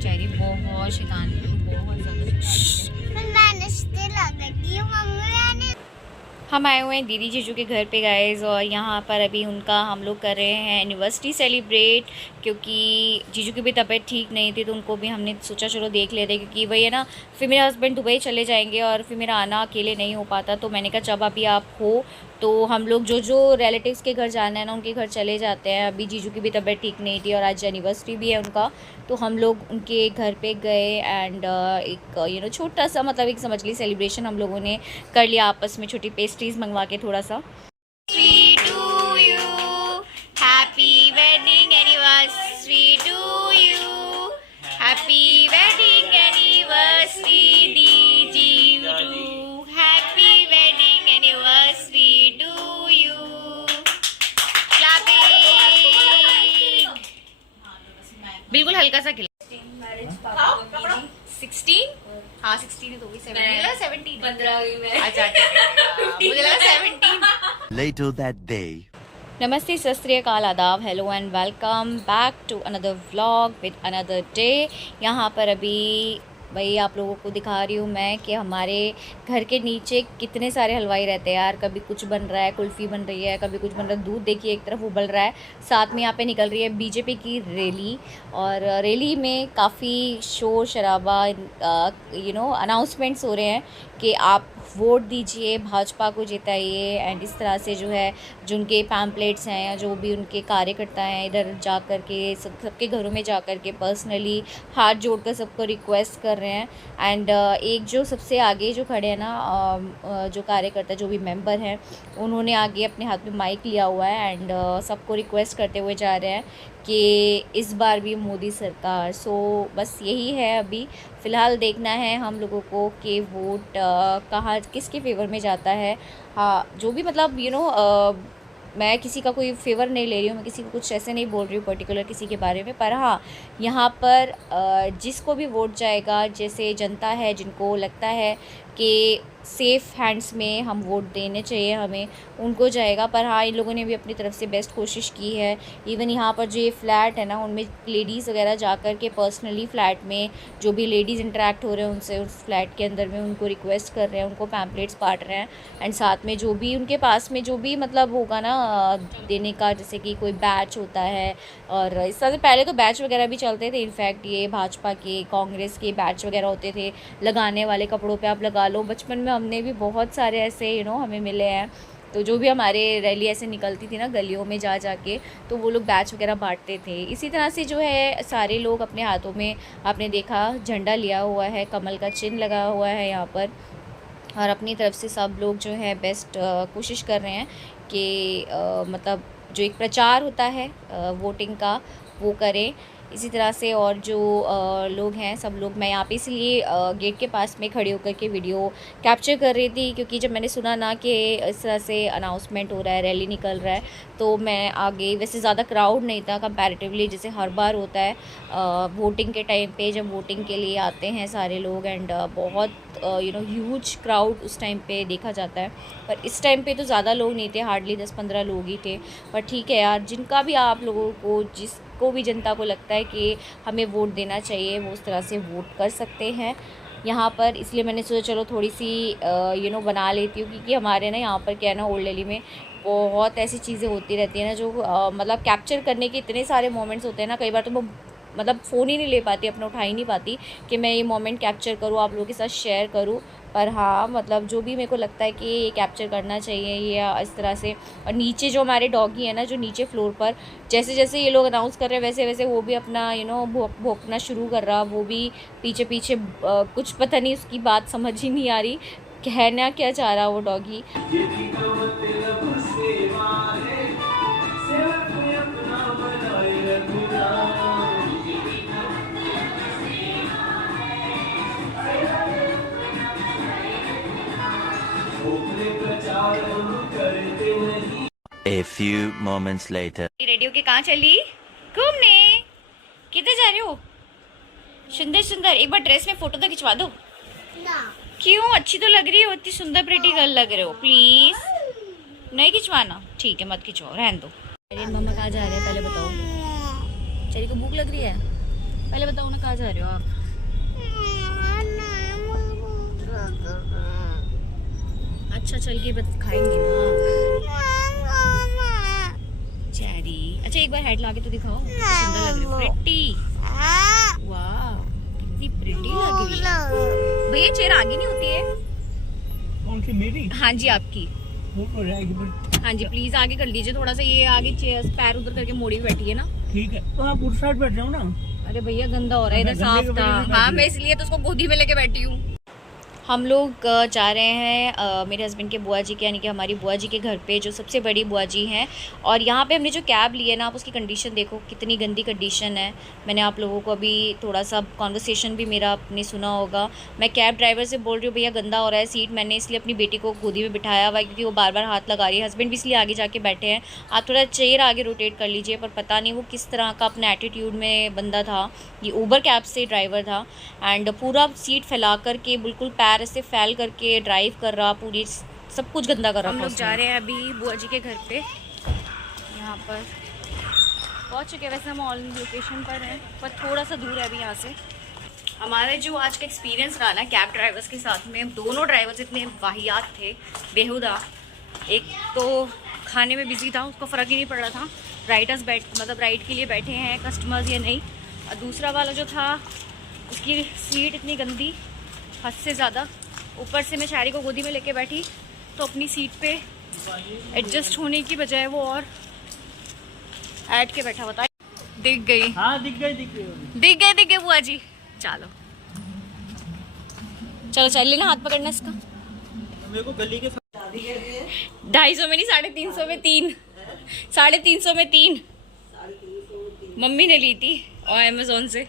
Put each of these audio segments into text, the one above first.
बेचारी बहुत शैतान है, बहुत ज़्यादा शैतान। हम आए हुए हैं दीदी जीजू के घर पे गाइस, और यहाँ पर अभी उनका हम लोग कर रहे हैं एनिवर्सरी सेलिब्रेट, क्योंकि जीजू की भी तबीयत ठीक नहीं थी तो उनको भी हमने सोचा चलो देख लेते, क्योंकि वही है ना, फिर मेरे हस्बैंड दुबई चले जाएंगे और फिर मेरा आना अकेले नहीं हो पाता। तो मैंने कहा जब अभी आप हो तो हम लोग जो जो रिलेटिव्स के घर जाना है ना उनके घर चले जाते हैं। अभी जीजू की भी तबीयत ठीक नहीं थी और आज एनिवर्सरी भी है उनका, तो हम लोग उनके घर पे गए एंड एक छोटा सा मतलब एक समझ ली सेलिब्रेशन हम लोगों ने कर लिया आपस में, छोटी पेस्ट्रीज मंगवा के थोड़ा सा। Happy wedding anniversary to you, happy wedding anniversary दीजिए, happy wedding anniversary to you. Clapping. बिल्कुल हल्का सा खिला। 16? हाँ 16 तो 17 15 अच्छा मुझे लगा 17। Later that day. नमस्ते, सत श्री अकाल, आदाब, hello and welcome back to another vlog with another day. यहाँ पर अभी वही आप लोगों को दिखा रही हूँ मैं कि हमारे घर के नीचे कितने सारे हलवाई रहते हैं यार। कभी कुछ बन रहा है, कुल्फ़ी बन रही है, कभी कुछ बन रहा है, दूध देखिए एक तरफ उबल रहा है, साथ में यहाँ पे निकल रही है बीजेपी की रैली, और रैली में काफ़ी शोर शराबा, अनाउंसमेंट्स हो रहे हैं कि आप वोट दीजिए, भाजपा को जिताइए। एंड इस तरह से जो है जो उनके पैम्पलेट्स हैं या जो भी उनके कार्यकर्ता हैं इधर जा कर के सबके घरों में जा कर के पर्सनली हाथ जोड़कर सबको रिक्वेस्ट कर रहे हैं। एंड एक जो सबसे आगे जो खड़े हैं ना जो कार्यकर्ता जो भी मेंबर हैं, उन्होंने आगे अपने हाथ में माइक लिया हुआ है एंड सबको रिक्वेस्ट करते हुए जा रहे हैं कि इस बार भी मोदी सरकार। सो बस यही है, अभी फ़िलहाल देखना है हम लोगों को कि वोट कहाँ किसके फेवर में जाता है। हाँ जो भी मतलब मैं किसी का कोई फेवर नहीं ले रही हूँ, मैं किसी को कुछ ऐसे नहीं बोल रही हूँ पर्टिकुलर किसी के बारे में, पर हाँ यहाँ पर जिसको भी वोट जाएगा, जैसे जनता है जिनको लगता है कि सेफ़ हैंड्स में हम वोट देने चाहिए हमें, उनको जाएगा। पर हाँ इन लोगों ने भी अपनी तरफ से बेस्ट कोशिश की है। इवन यहाँ पर जो ये फ्लैट है ना उनमें लेडीज़ वगैरह जा कर के पर्सनली फ़्लैट में जो भी लेडीज़ इंटरेक्ट हो रहे हैं उनसे, उस फ्लैट के अंदर में उनको रिक्वेस्ट कर रहे हैं, उनको पैम्पलेट्स बांट रहे हैं। एंड साथ में जो भी उनके पास में जो भी मतलब होगा ना देने का, जैसे कि कोई बैच होता है, और इस तरह से पहले तो बैच वगैरह भी चलते थे, इनफैक्ट ये भाजपा के कांग्रेस के बैच वगैरह होते थे लगाने वाले, कपड़ों पे आप लगा लो। बचपन में हमने भी बहुत सारे ऐसे हमें मिले हैं। तो जो भी हमारे रैली ऐसे निकलती थी ना गलियों में जा के, तो वो लोग बैच वगैरह बांटते थे। इसी तरह से जो है सारे लोग अपने हाथों में, आपने देखा झंडा लिया हुआ है, कमल का चिन्ह लगा हुआ है यहाँ पर, और अपनी तरफ से सब लोग जो है बेस्ट कोशिश कर रहे हैं कि मतलब जो एक प्रचार होता है वोटिंग का वो करें। इसी तरह से और जो लोग हैं सब लोग, मैं यहाँ पे इसलिए गेट के पास में खड़ी होकर के वीडियो कैप्चर कर रही थी, क्योंकि जब मैंने सुना ना कि इस तरह से अनाउंसमेंट हो रहा है, रैली निकल रहा है, तो मैं आगे, वैसे ज़्यादा क्राउड नहीं था कंपैरेटिवली जैसे हर बार होता है वोटिंग के टाइम पे, जब वोटिंग के लिए आते हैं सारे लोग, एंड बहुत ह्यूज क्राउड उस टाइम पे देखा जाता है। पर इस टाइम पे तो ज़्यादा लोग नहीं थे, हार्डली 10-15 लोग ही थे। पर ठीक है यार, जिनका भी आप लोगों को, जिसको भी जनता को लगता है कि हमें वोट देना चाहिए, वो उस तरह से वोट कर सकते हैं यहाँ पर। इसलिए मैंने सोचा चलो थोड़ी सी बना लेती हूँ, क्योंकि हमारे ना यहाँ पर क्या है ना, ओल्ड दिल्ली में बहुत ऐसी चीज़ें होती रहती है ना जो मतलब कैप्चर करने के इतने सारे मोमेंट्स होते हैं ना, कई बार तो मैं मतलब फ़ोन ही नहीं ले पाती, अपना उठा ही नहीं पाती कि मैं ये मोमेंट कैप्चर करूँ, आप लोगों के साथ शेयर करूँ। पर हाँ मतलब जो भी मेरे को लगता है कि ये कैप्चर करना चाहिए ये इस तरह से। और नीचे जो हमारे डॉगी है ना, जो नीचे फ्लोर पर, जैसे जैसे ये लोग अनाउंस कर रहे हैं वैसे वैसे वो भी अपना भौंकना शुरू कर रहा, वो भी पीछे पीछे कुछ पता नहीं, उसकी बात समझ ही नहीं आ रही कहना क्या चाह रहा वो doggy. A few moments later. Radio के कहाँ चली घूमने? किधर जा रहे हो? सुंदर सुंदर, एक बार ड्रेस में फोटो तो खिंचवा दो ना। क्यों? अच्छी तो लग रही हो, इतनी सुंदर प्रिटी गर्ल लग रहे हो। प्लीज नहीं खिंचवाना, ठीक है मत खिंचवाओ, रहने दो। मम्मा कहाँ जा रहे हैं पहले बताओ। चली को भूख लग रही है? पहले बताओ ना कहाँ जा रहे हो आप? अच्छा चल के खाएंगे ना चेरी। अच्छा एक बार हेड ला के तो दिखाओ, सुंदर लग रही हो, प्रिटी। वाह कितनी प्रिटी लग रही है। भैया चेयर आगे नहीं होती है? कौन सी मेरी? हाँ जी आपकी। वो तो रहेगी। हाँ जी प्लीज आगे कर लीजिए थोड़ा सा, ये आगे चेयर पैर उधर करके मोड़ी बैठी है ना। ठीक है तो आप उस साइड बैठ जाओ ना। अरे भैया गंदा हो रहा है, इधर साफ था। हाँ मैं इसलिए तो उसको गोदी में लेके बैठी हूँ। हम लोग जा रहे हैं मेरे हस्बैंड के बुआ जी के, यानी कि हमारी बुआ जी के घर पे, जो सबसे बड़ी बुआ जी हैं। और यहाँ पे हमने जो कैब ली है ना, आप उसकी कंडीशन देखो कितनी गंदी कंडीशन है। मैंने आप लोगों को अभी थोड़ा सा कॉन्वर्सेशन भी मेरा आपने सुना होगा। मैं कैब ड्राइवर से बोल रही हूँ भैया गंदा हो रहा है सीट। मैंने इसलिए अपनी बेटी को गोदी में बिठाया हुआ है क्योंकि वो बार बार हाथ लगा रही है। हस्बैंड भी इसलिए आगे जाके बैठे हैं। आप थोड़ा चेयर आगे रोटेट कर लीजिए। पर पता नहीं वो किस तरह का अपने एटीट्यूड में बंदा था। ये ऊबर कैब से ड्राइवर था एंड पूरा सीट फैला करके बिल्कुल पैर ऐसे फैल करके ड्राइव कर रहा, पूरी सब कुछ गंदा कर रहा। हम लोग जा रहे हैं अभी बुआ जी के घर पे। यहाँ पर पहुँच चुके हैं, वैसे हम ऑन लोकेशन पर हैं पर थोड़ा सा दूर है अभी यहाँ से। हमारे जो आज का एक्सपीरियंस रहा ना कैब ड्राइवर्स के साथ में, दोनों ड्राइवर्स इतने वाहियात थे, बेहुदा। एक तो खाने में बिजी था, उसको फ़र्क ही नहीं पड़ रहा था राइडर्स मतलब राइड के लिए बैठे हैं कस्टमर्स या नहीं। और दूसरा वाला जो था उसकी सीट इतनी गंदी हद से ज़्यादा। ऊपर से मैं शायरी को गोदी में लेके बैठी तो अपनी सीट पे एडजस्ट होने की बजाय वो और ऐड के बैठा। बता दिख गई? हाँ दिख गई बुआ जी। चलो चलो चल लेना, हाथ पकड़ना इसका। मेरे को गली के 250 में नहीं 350 में 3, 350 में 3 मम्मी ने ली थी और अमेजोन से।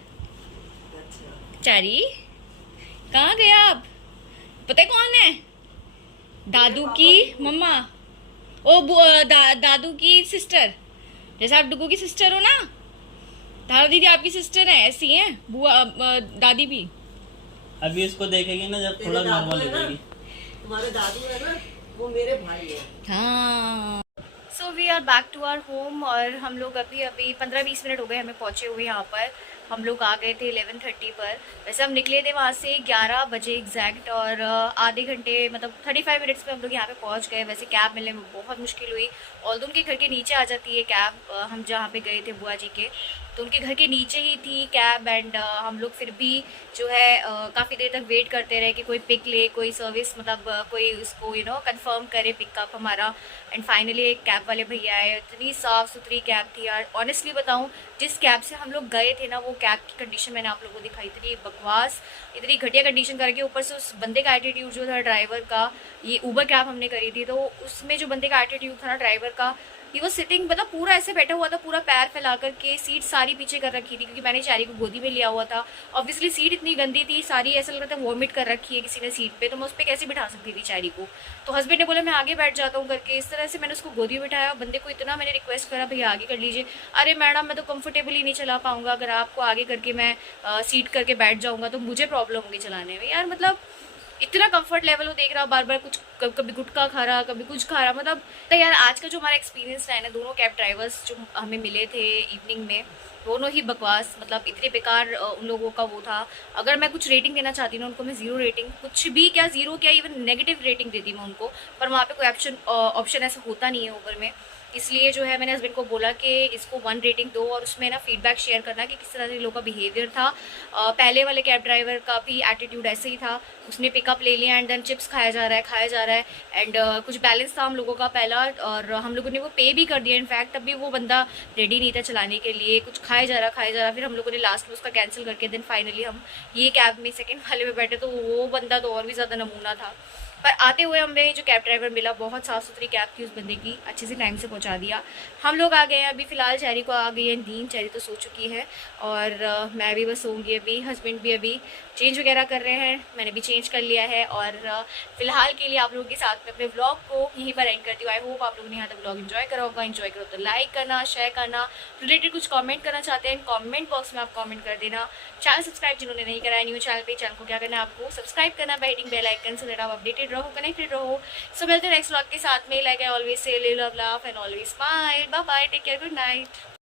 चारी कहाँ गया आप? पता है कौन है? दादू की मम्मा, दादू की सिस्टर। जैसे आप डुगू की सिस्टर हो ना, दादा दीदी आपकी सिस्टर है, ऐसी हैं बुआ दादी भी। अभी इसको देखेगी ना जब थोड़ा नॉर्मल हो जाएगी। तुम्हारे दादू है ना, वो मेरे भाई है। हाँ so we are back to our home. और हम लोग अभी 15-20 मिनट हो गए हमें पहुँचे हुए यहाँ पर। हम लोग आ गए थे 11:30 पर। वैसे हम निकले थे वहाँ से 11 बजे एग्जैक्ट, और आधे घंटे मतलब 35 मिनट्स में हम लोग यहाँ पे पहुँच गए। वैसे कैब मिलने में बहुत मुश्किल हुई। ऑल्दो उनके घर के नीचे आ जाती है कैब, हम जहाँ पे गए थे बुआ जी के तो उनके घर के नीचे ही थी कैब। एंड हम लोग फिर भी जो है काफ़ी देर तक वेट करते रहे कि कोई पिक ले, कोई सर्विस मतलब कोई उसको कंफर्म करे पिकअप हमारा। एंड फाइनली एक कैब वाले भैया आए। इतनी साफ़ सुथरी कैब थी यार। ऑनेस्टली बताऊँ, जिस कैब से हम लोग गए थे ना, वो कैब की कंडीशन मैंने आप लोगों को दिखाई, इतनी बकवास, इतनी घटिया कंडीशन करके, ऊपर से उस बंदे का एटीट्यूड जो था ड्राइवर का। ये ऊबर कैब हमने करी थी तो उसमें जो बंदे का एटीट्यूड था ना ड्राइवर का, ये वो सिटिंग मतलब पूरा ऐसे बैठा हुआ था, पूरा पैर फैला करके, सीट सारी पीछे कर रखी थी क्योंकि मैंने चारी को गोदी में लिया हुआ था। ऑब्वियसली सीट इतनी गंदी थी, सारी ऐसा लग रहा था वॉमिट कर रखी है किसी ने सीट पे, तो मैं उस पर कैसे बिठा सकती थी चारी को। तो हस्बैंड ने बोला मैं आगे बैठ जाता हूँ करके, इस तरह से मैंने उसको गोदी में बिठाया। बंदे को इतना मैंने रिक्वेस्ट करा भैया आगे कर लीजिए। अरे मैडम मैं तो कंफर्टेबली नहीं चला पाऊंगा, अगर आपको आगे करके मैं सीट करके बैठ जाऊँगा तो मुझे प्रॉब्लम होगी चलाने में। यार मतलब इतना कंफर्ट लेवल वो देख रहा, बार बार कुछ कभी गुटखा खा रहा, कभी कुछ खा रहा। मतलब तो यार आज का जो हमारा एक्सपीरियंस रहा है ना, दोनों कैब ड्राइवर्स जो हमें मिले थे इवनिंग में, दोनों ही बकवास, मतलब इतने बेकार उन लोगों का वो था। अगर मैं कुछ रेटिंग देना चाहती ना उनको, मैं 0 रेटिंग, कुछ भी क्या 0 क्या इवन नेगेटिव रेटिंग देती मैं उनको। पर वहाँ पे कोई ऑप्शन ऐसा होता नहीं है ऊबर में, इसलिए जो है मैंने हस्बैंड को बोला कि इसको 1 रेटिंग दो और उसमें ना फीडबैक शेयर करना कि किस तरह से लोगों का बिहेवियर था। पहले वाले कैब ड्राइवर का भी एटीट्यूड ऐसे ही था, उसने पिकअप ले लिया एंड देन चिप्स खाया जा रहा है एंड कुछ बैलेंस था हम लोगों का पहला, और हम लोगों ने वो पे भी कर दिया इनफैक्ट। तब भी वो बंदा रेडी नहीं था चलाने के लिए, कुछ खाया जा रहा। फिर हम लोगों ने लास्ट में उसका कैंसिल करके देन फाइनली हम ये कैब में सेकेंड वाले में बैठे, तो वो बंदा तो और भी ज़्यादा नमूना था। पर आते हुए हमें जो कैब ड्राइवर मिला, बहुत साफ़ सुथरी कैब थी, उस बंदे की अच्छे से टाइम से पहुंचा दिया। हम लोग आ गए हैं अभी फ़िलहाल, चेरी को आ गई है नींद, चेरी तो सो चुकी है और मैं भी बस सोऊंगी अभी। हस्बैंड भी अभी चेंज वगैरह कर रहे हैं, मैंने भी चेंज कर लिया है और फिलहाल के लिए आप लोगों के साथ में अपने व्लॉग को यहीं पर एंड करती हूँ। आई होप आप लोगों ने यहाँ तक व्लॉग एंजॉय करा होगा। एंजॉय करो तो लाइक करना, शेयर करना, रिलेटेड कुछ कमेंट करना चाहते हैं कमेंट बॉक्स में आप कमेंट कर देना। चैनल सब्सक्राइब जिन्होंने नहीं करा है न्यू चैनल पे, चैनल को क्या करना है आपको सब्सक्राइब करना, हिटिंग बेल आइकन से आप अपडेटेड रहो, कनेक्टेड रहो। सो मिलते हैं नेक्स्ट व्लॉग के साथ में। Like I always say, live love laugh and always smile. Bye bye, take care, good night.